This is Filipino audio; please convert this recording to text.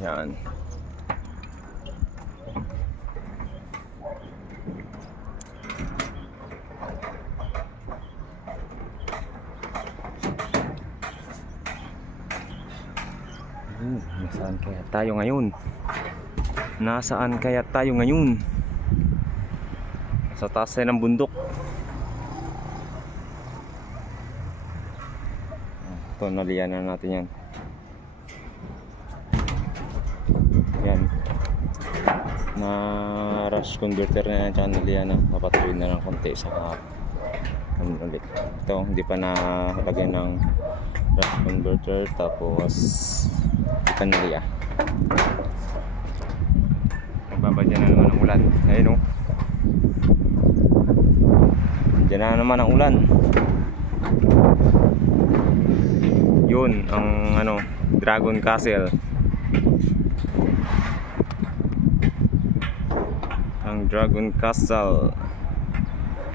Yan. Nasaan kaya tayo ngayon? Nasaan kaya tayo ngayon? Sa taas tayo ng bundok. Ito, nalianan natin yan. Yan. Na rush converter na yan, tsaka nalianan. Papatuloy na ng konti sa ulit. Ito, hindi pa nakalagyan ng rush converter. Tapos kanilya. Nagbabadya na naman ang ulan. Ayun o. Diyan na naman ang ulan. Yun ang ano, Dragon Castle. Ang Dragon Castle.